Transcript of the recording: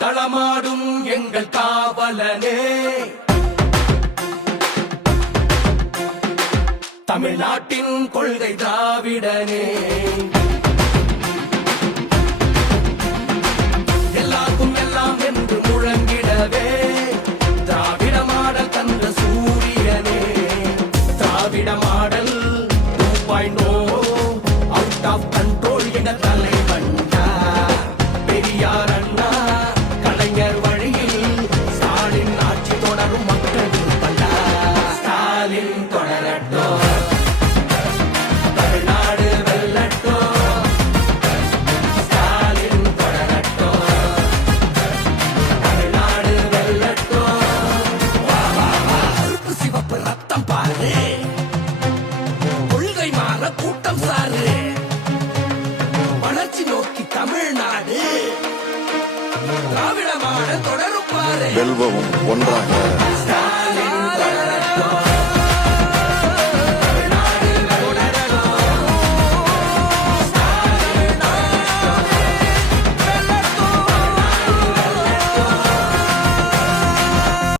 களமாடும் எங்கள் காவலனே, தமிழ்நாட்டின் கொள்கை திராவிடனே, எல்லாருக்கும் எல்லாம் என்று முழங்கிடவே திராவிட மாடல் தந்த சூரியனே, திராவிட மாடல் 2.0 அவுட் ஆஃப் கண்ட்ரோல் என தலைவண்டா, பெரியார் அண்ணா கலைஞர் வழியில் ஸ்டாலின் ஆட்சி தொடரும் மக்கள் விருப்பண்டா, ஸ்டாலின் தொடரட்டும் தமிழ்நாடு வெல்லட்டும், ஸ்டாலின் தொடரட்டும் தமிழ்நாடு வெல்லட்டும். கருப்பு சிவப்பு ரத்தம் பாரு, கொள்கை மாற கூட்டம் சாரு, வளர்ச்சி நோக்கி தமிழ்நாடு திராவிட மாடல் தொடரும் பாரு, வெல்வவும் ஒன்றாக ஸ்டாலின் தொடரட்டும்.